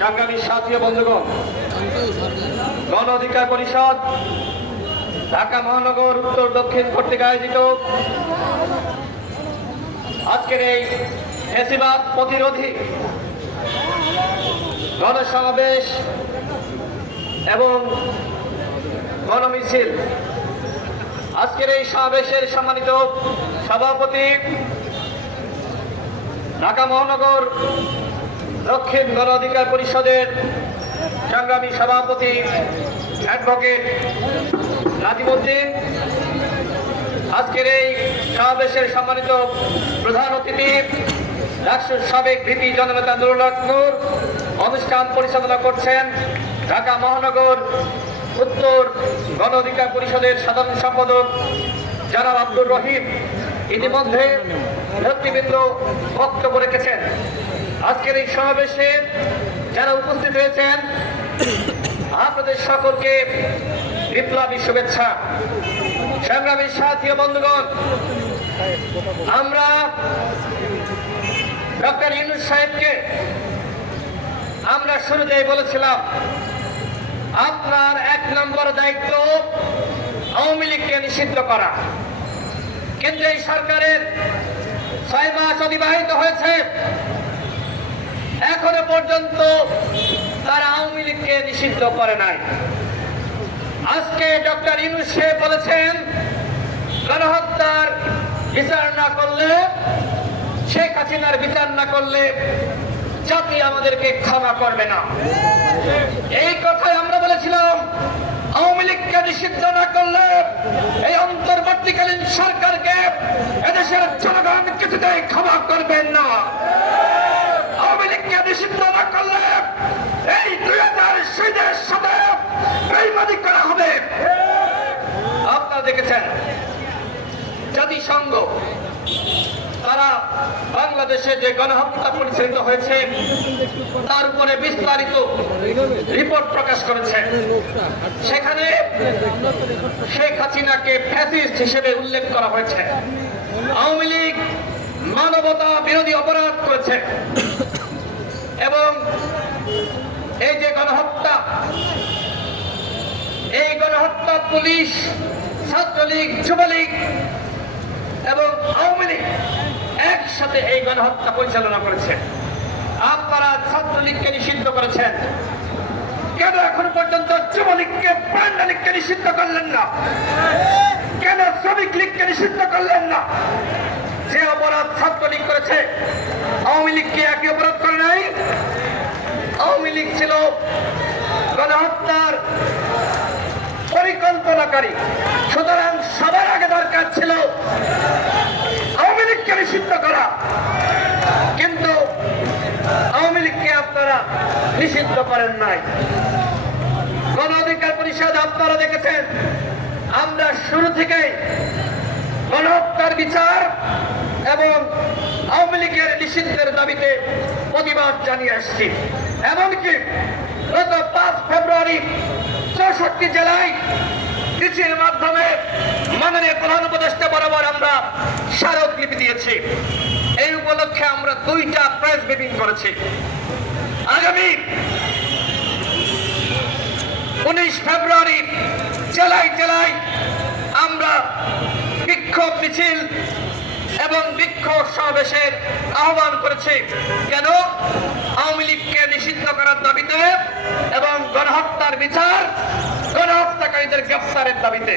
সংগ্রামী সাথী ও বন্ধুগণ, গণ অধিকার পরিষদ ঢাকা মহানগর উত্তর দক্ষিণ কর্তৃক আয়োজিত আজকের এই ফ্যাসিবাদ প্রতিরোধী গণসমাবেশ এবং গণমিছিল, আজকের এই সমাবেশের সম্মানিত সভাপতি ঢাকা মহানগর দক্ষিণ গণ অধিকার পরিষদের সংগ্রামী সভাপতি অ্যাডভোকেট নাজিমউদ্দিন, আজকের এই সমাবেশের সম্মানিত প্রধান অতিথি রাষ্ট্রের সাবেক ভিপি জননেতা নুরুল হক নূর, অনুষ্ঠান পরিচালনা করছেন ঢাকা মহানগর উত্তর গণ অধিকার পরিষদের সাধারণ সম্পাদক জনাব আব্দুর রহিম। ইতিমধ্যে নেতৃবৃন্দ বক্তব্য রেখেছেন। আজকের এই সমাবেশে যারা উপস্থিত হয়েছেন আপনাদের সকলকে বিপ্লবী শুভেচ্ছা। সংগ্রামী সাথী ও বন্ধুগণ, আমরা ডক্টর ইউনূস সাহেবকে আমরা শুরুতেই বলেছিলাম, আপনার 1 নম্বর দায়িত্ব আওয়ামী লীগকে নিষিদ্ধ করা। কিন্তু এই সরকারের 6 মাস অতিবাহিত হয়েছে, এখনো পর্যন্ত তারা আওয়ামী লীগকে নিষিদ্ধ করে নাই। আজকে ডক্টর ইউনূস সাহেব বলেছেন, গণহত্যার বিচার না করলে, শেখ হাসিনার বিচার না করলে জাতি আমাদেরকে ক্ষমা করবে না। এই কথাই আমরা বলেছিলাম, আওয়ামী লীগকে নিষিদ্ধ না করলে এই অন্তর্বর্তীকালীন সরকারকে এদেশের জনগণ কিছুতেই ক্ষমা করবেন না। আওয়ামী লীগকে নিষিদ্ধ না করলে এই 2000 শহীদের সাথে বেইমানি করা হবে। আপনারা দেখেছেন জাতিসংঘ তারা বাংলাদেশে যে গণহত্যা পরিচালিত হয়েছে তার উপরে বিস্তারিত রিপোর্ট প্রকাশ করেছে। সেখানে শেখ হাসিনাকে ফ্যাসিস্ট হিসেবে উল্লেখ করা হয়েছে। আওয়ামী লীগ মানবতা বিরোধী অপরাধ করেছে এবং এই যে গণহত্যা, এই গণহত্যা পুলিশ, ছাত্রলীগ, যুবলীগ এবং আওয়ামী লীগ একসাথে এই গণহত্যা পরিচালনা করেছে। আপনারা ছাত্রলীগকে নিষিদ্ধ করেছেন, কেন এখন পর্যন্ত যুবলীগকে, বাংলা লীগকে নিষিদ্ধ করলেন না? কেন শ্রমিক লীগকে নিষিদ্ধ করলেন না? যে অপরাধ ছাত্রলীগ করেছে আওয়ামী লীগ কি একই অপরাধ করে নাই? আওয়ামী লীগ ছিল গণহত্যার পরিকল্পনাকারী, সুতরাং সবার আগে দরকার ছিল আওয়ামী লীগকে নিষিদ্ধ করা। কিন্তু আওয়ামী লীগকে আপনারা নিষিদ্ধ করেন নাই। গণ অধিকার পরিষদ আপনারা দেখেছেন, আমরা শুরু থেকেই গণহত্যার বিচার এবং আওয়ামী লীগের নিষিদ্ধের দাবিতে প্রতিবাদ জানিয়ে আসছি। এমনকি গত 5 ফেব্রুয়ারি 64 জেলায় চিঠির মাধ্যমে মাননীয় প্রধান উপদেষ্টা বরাবর আমরা স্মারকলিপি দিয়েছি। এই উপলক্ষে আমরা 2টা প্রেস ব্রিফিং করেছি। আগামী 19 ফেব্রুয়ারি জেলায় জেলায় আমরা বিক্ষোভ মিছিল এবং বিক্ষোভ সমাবেশের আহ্বান করেছি। কেন? আওয়ামী লীগকে নিষিদ্ধ করার দাবিতে এবং গণহত্যার বিচার, গণহত্যাকারীদের গ্রেফতারের দাবিতে।